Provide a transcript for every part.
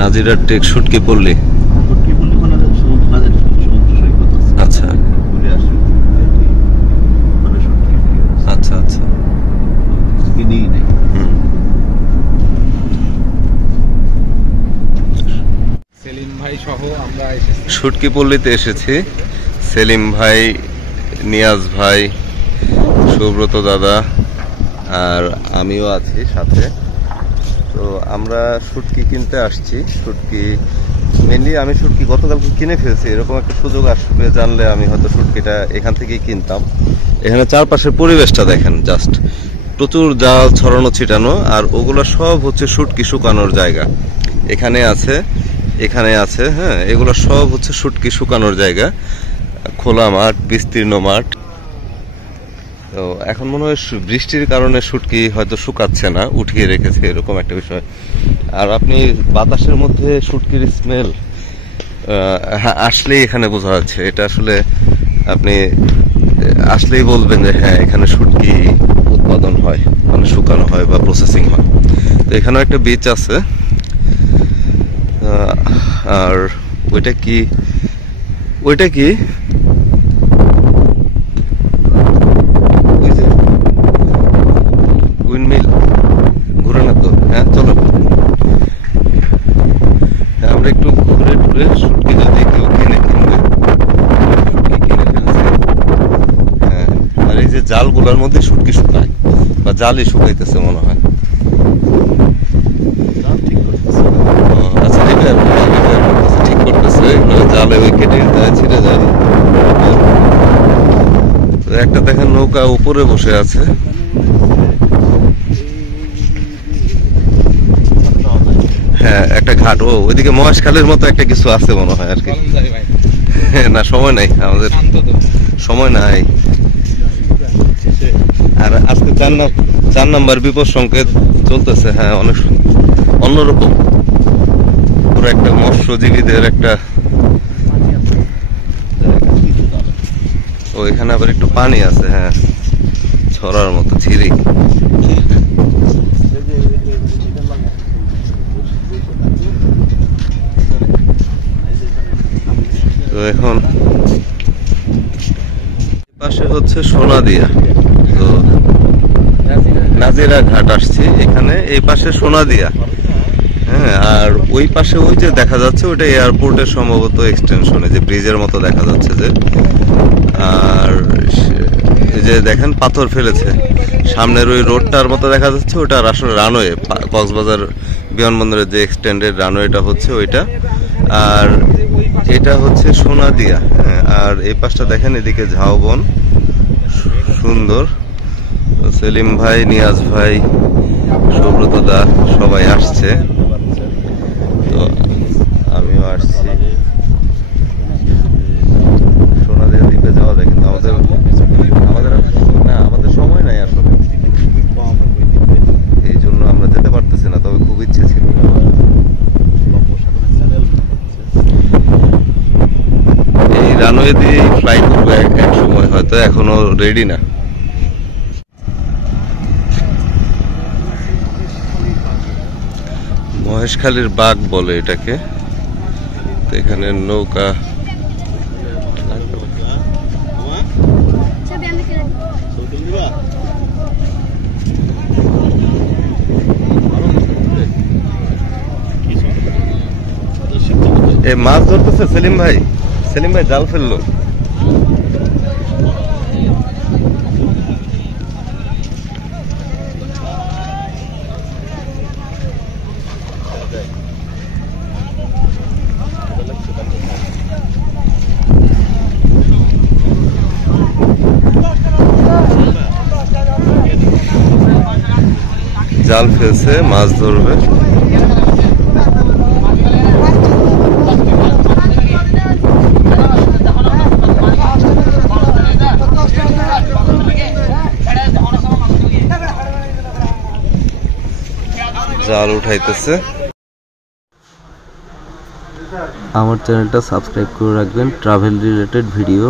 নাজিরার take শুটকি পল্লী। আচ্ছা আচ্ছা আচ্ছা। সেলিম ভাই সহ আমরা শুটকি পল্লীতে এসেছি। সেলিম ভাই, নিয়াজ ভাই, সুব্রত দাদা আর আমিও আছি সাথে। তো আমরা শুটকি কিনতে আসছি। শুটকি মেনলি আমি শুটকি গতকালকে কিনে ফেলছি। এরকম একটা সুযোগ আসবে জানলে আমি হয়তো শুটকিটা এখান থেকেই কিনতাম। এখানে চারপাশের পরিবেশটা দেখেন, জাস্ট প্রচুর জাল ছড়ানো ছিটানো, আর ওগুলো সব হচ্ছে শুটকি শুকানোর জায়গা। এখানে আছে, এখানে আছে, হ্যাঁ, এগুলো সব হচ্ছে শুটকি শুকানোর জায়গা। খোলা মাঠ, বিস্তীর্ণ মাঠ। তো এখন মনে হয় বৃষ্টির কারণে শুটকি হয়তো শুকাচ্ছে না, উঠিয়ে রেখেছে, এরকম একটা বিষয়। আর আপনি বাতাসের মধ্যে শুটকির স্মেল আসলেই এখানে বোঝা যাচ্ছে। এটা আসলে আপনি আসলেই বলবেন যে হ্যাঁ, এখানে শুটকি উৎপাদন হয়, মানে শুকানো হয় বা প্রসেসিং হয়। তো এখানেও একটা বিচ আছে। আর ওইটা কি, ওইটা কি উইন্ডমিল ঘুরে না তো? হ্যাঁ চলো, আমরা একটু ঘুরে টুরে শুটকি যদি কেউ কিনে কিনবে, শুটকি কিনে ফেলছে। হ্যাঁ, আর এই যে জালগুলোর মধ্যে শুটকি শুকায় বা জালই শুকাইতেছে মনে হয়। আচ্ছা, রিপেয়ার করতেছে, ঠিক করতেছে। এগুলো জালে ওই কেটে যায়, ছিঁড়ে যায়। একটা দেখেন নৌকা উপরে বসে আছে। হ্যাঁ, একটা ঘাট, ও ওইদিকে মহেশখালের মতো একটা কিছু আছে মনে হয় আর কি। না, সময় নাই আমাদের, সময় নাই। আর আজকে 4 নাম্বার বিপদ সংকেত চলতেছে। হ্যাঁ, অনেক অন্যরকম, পুরো একটা মৎস্যজীবীদের একটা। ও এখানে আবার একটু পানি আছে, হ্যাঁ, ছড়ার মতো ছিরি। তো এখন পাশে হচ্ছে সোনাদিয়া। তো নাজিরা ঘাট আসছি এখানে, এই পাশে সোনাদিয়া। হ্যাঁ, আর ওই পাশে ওই যে দেখা যাচ্ছে ওটা এয়ারপোর্টের সম্ভবত এক্সটেনশনে, যে ব্রিজের মতো দেখা যাচ্ছে যে। আর এই যে দেখেন পাথর ফেলেছে সামনের ওই রোডটার মতো দেখা যাচ্ছে, ওটা আসলে রানওয়ে, কক্সবাজার বিমানবন্দরের যে এক্সটেন্ডেড রানওয়েটা হচ্ছে ওইটা। আর এটা হচ্ছে সোনাদিয়া। হ্যাঁ, আর এই পাশটা দেখেন, এদিকে ঝাউবন, সুন্দর। সেলিম ভাই, নিয়াজ ভাই, সুব্রত দা সবাই আসছে। তো আমিও আসছি। সোনাদিয়া দ্বীপে যাওয়া যায়, কিন্তু আমাদের না, আমাদের সময় নাই আসলে, এই জন্য আমরা যেতে পারতেছি না। তবে খুব ইচ্ছে ছিল। এই রানওয়ে দিয়ে ফ্লাই করবো এক সময়, হয়তো এখনো রেডি না। মহেশখালীর বাগ বলে এটাকে। তো এখানে নৌকা, এ মাছ ধরতেছে সেলিম ভাই। সেলিম ভাই জাল ফেললো। জাল ফেলছে, মাছ ধরবে। জাল উঠাইতেছে। আমার চ্যানেলটা সাবস্ক্রাইব করে রাখবেন। ট্রাভেল রিলেটেড ভিডিও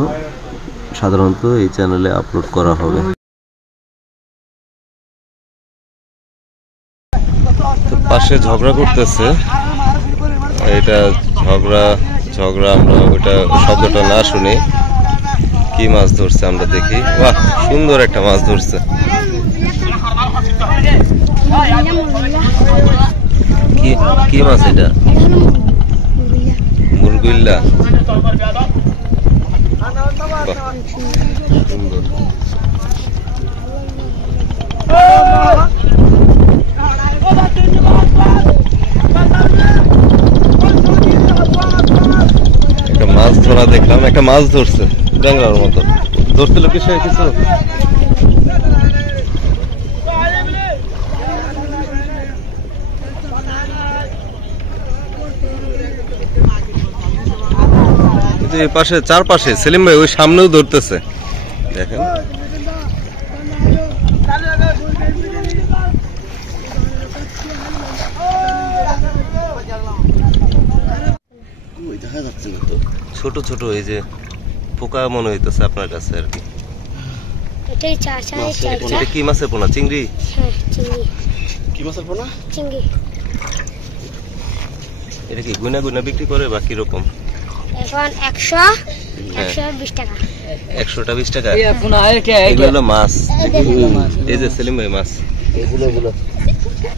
সাধারণত এই চ্যানেলে আপলোড করা হবে। পাশে ঝগড়া করতেছে এটা ঝগড়া ঝগড়া, আমরা ওটা শব্দটা না শুনি। কি মাছ ধরছে আমরা দেখি। বাহ, সুন্দর একটা মাছ ধরছে। কি কি মাছ এটা? মুরগুইল্লা। বাহ, সুন্দর। একটা মাছ ধরা দেখলাম, একটা মাছ ধরছে ড্যাংরার মতো। ধরতে লোক কিছু কিছু এই পাশে চারপাশে সেলিম ভাই ওই সামনেও ধরতেছে, দেখেন। ছোট ছোট এই যে পোকা মনে হইতেছে আপনার কাছে আর কি। এটা কি মাছের পোনা? চিংড়ি? কি মাছের পোনা? চিংড়ি। এটা কি গুনা গুনা বিক্রি করে বা কিরকম? এখন 120 টাকা। 120 টাকা। এগুলো হলো মাছ। এই যে সেলিম ভাই মাছ,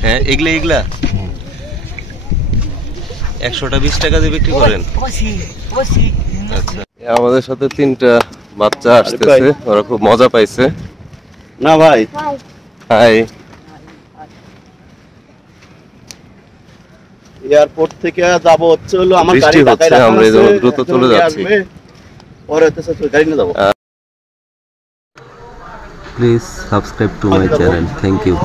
হ্যাঁ এগুলা 120 টাকা দিয়ে বিক্রি করেন? আচ্ছা, আমাদের সাথে 3টা বাচ্চা আসতেছে, ওরা খুব মজা পাইছে না ভাই? হাই। এয়ারপোর্ট থেকে যাব হচ্ছে হলো আমার গাড়ি ঢাকায় রাখা আছে, আমরা এই দ্রুত চলে যাচ্ছি। পরে হচ্ছে গাড়ি নিয়ে যাব। Please subscribe to my channel, thank you.